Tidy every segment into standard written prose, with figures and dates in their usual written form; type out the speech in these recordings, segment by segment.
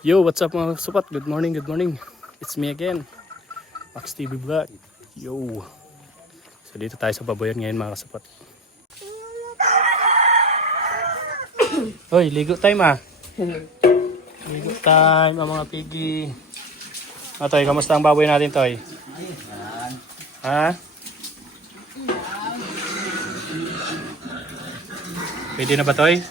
Yo, what's up mga kasupat? Good morning, good morning. It's me again, Max TV Vlog. Yo. So dito tayo sa baboyan ngayon mga kasupat. Hoy, ligo time ah. Ligo time ang mga pigi. Toy, kamusta ang baboy natin, Toy? Ha? Pwede na ba, Toy?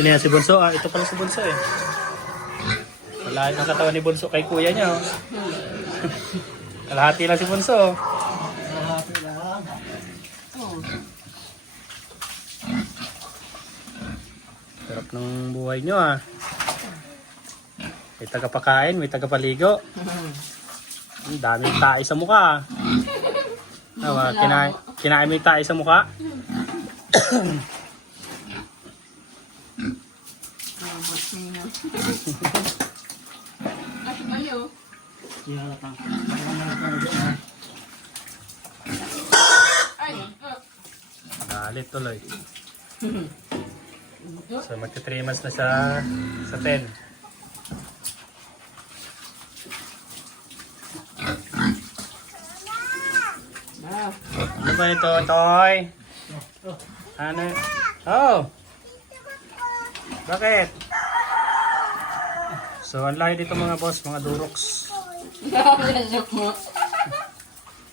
Sino yan si Bunso? Ah, ito pala si Bunso eh. Kalahati ng katawan ni Bunso kay kuya niya oh. Kalahati lang si Bunso oh. Kalahati lang. Sarap ng buhay nyo ah. May tagapakain, may tagapaligo. Ang daming tae sa mukha ah. Kinain mo yung tae sa mukha? Galit tuloy. So magka 3 months na sa 10. Ano ba ito, Toy? Ano? Oh! Bakit? So, ang laki dito mga boss, mga duroks.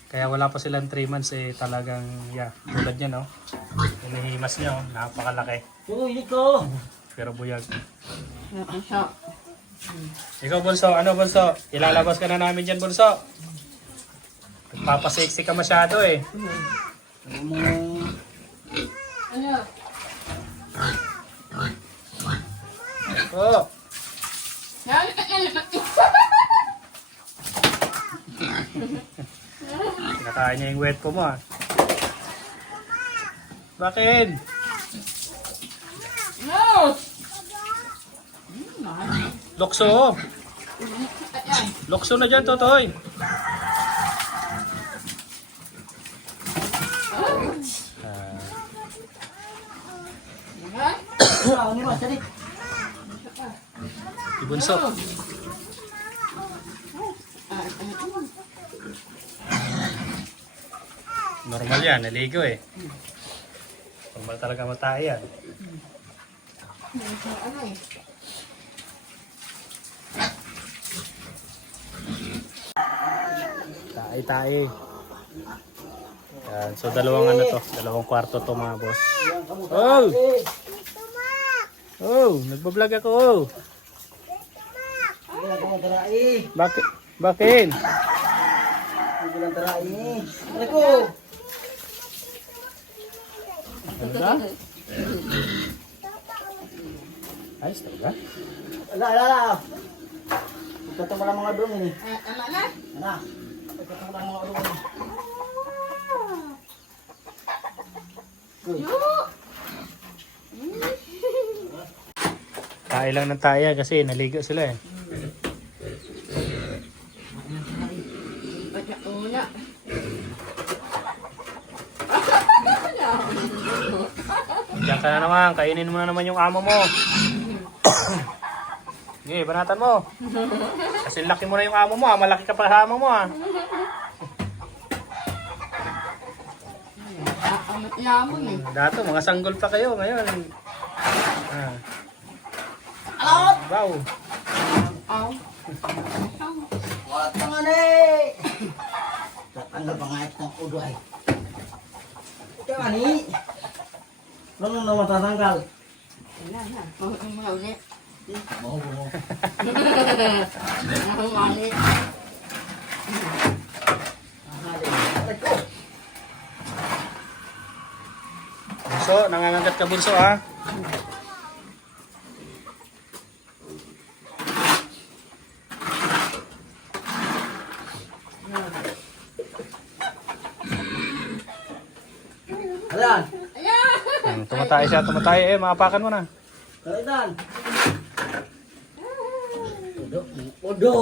Kaya wala pa silang 3 months eh, talagang, yeah, tulad niya, no? Hinihimas niya, oh, napakalaki. Uy, ito! Pero buyag. Ikaw, Bunso, ano, Bunso? Ilalabas ka na namin dyan, Bunso. Nagpapasexy ka masyado eh. Oh! Kinakain niya yung wet po mo ah. Bakit? Lokso! Lokso na dyan, Totoy! Ano ba? Sari. Ibunso. Normal yan, naligo eh. Normal talaga matay yan. Tae-tae. Yan. So dalawang ano to, dalawang kwarto to mga boss. Oh! Oh, nagbablog ako. Oh. Bakit? Bakit? Bilang tarai. Ako. Ano ba? Ayos talaga? Ala. Pagkatong lang mga dumi ni. Ana. Ana. Pagkatong lang mga dumi. Tae lang ng tae kasi naligo sila eh. Una. Diyan ka na naman, kainin mo na naman yung amo mo. Sige, banatan mo. Kasi laki mo na yung amo mo ah, malaki ka pa sa amo mo ah. Amat yamon eh. Dato, mga sanggol pa kayo ngayon. Ah. Wow. Aw. Wala tangan eh. Tatanggal pa nga itong udo ay. Ito ani. Ano naman tatanggal? Wala na. Ang mga ulit. Mau. Ang ulit. Bunso, nangangagat ka bunso ah. Ayan. Tumatay siya, tumatay eh, maapakan mo na. Kailan? Udo. Udo.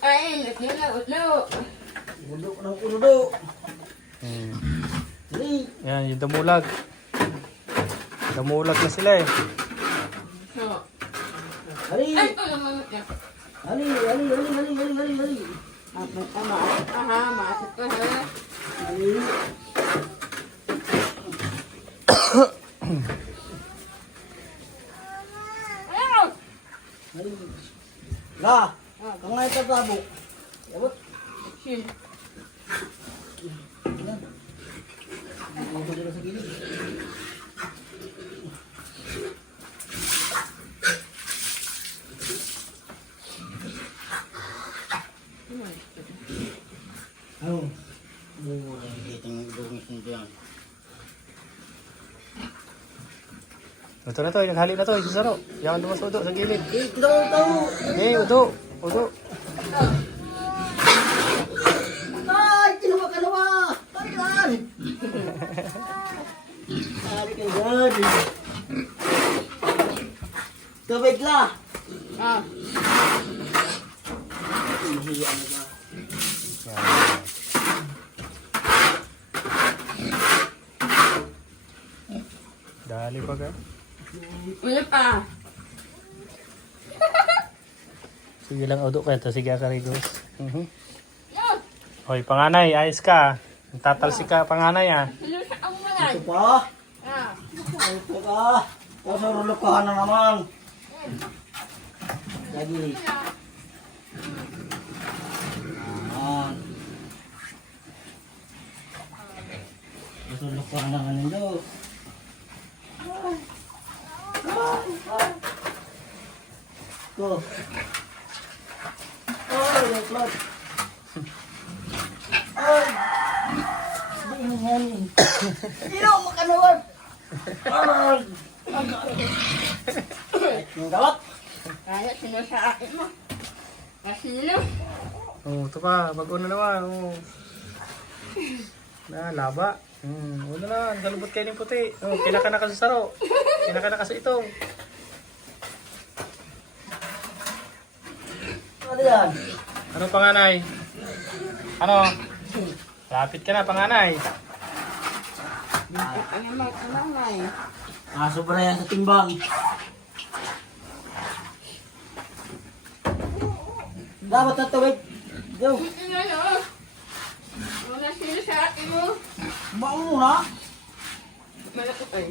Ay, ulo. Udo ng udo. Hmm. Dali. Yan, yung damulag. Damulag na sila eh. So, Dali. ay, naman niya. Dali. Dali. Dali. Dali. Dali. Dali. Dali. Maasik ka ha, maasik ka ha. Dali. Ayaw! Dali. La. Kung ito tabo. Yabot. Shit. Yan. Udo dito sa gilid. Ano? Kiting dungis nito yan. Ito na to, naghali na to, isasaro. Yan dumas udo sa gilid. Ito. Eh, udo. Udo. Ay, kinuha ka nawa! Pagkaan! Sabi ka dyan. Tubig la! Ah, Hinihiya mo ba? Yan. Dali pa ka. ulo pa. Sige lang udo ka ito. Sige ka Rigos. Yun! Hoy, panganay, ayos ka. Tatalsik ka, panganay ah. Ulo sa ang malay. Ito pa! Ah, Ito ka! Pasarulok ka na naman! Lagi. Ayan. Pasarulok ka na naman nito. Ito. Ay, laklat. Ay! Hindi mo yan eh. Sino mo kanuwag? Ay! Ang galak. kaya sino sa akin mo. Kasi nila. Oh, ito pa. Bago na naman. Oh. Na, laba. Una na. Galubot kayo ng puti. Oh, kinaka na kasi saro. Kinaka na kasi ito. Ano yan? Ano panganay? Ano? Lapit ka na, panganay. Ano naman, ano naman. Sobra yan sa timbang. Dapat na tawid. Go. Ano? Wala sino sa akin mo. Mauna. Malaki ay.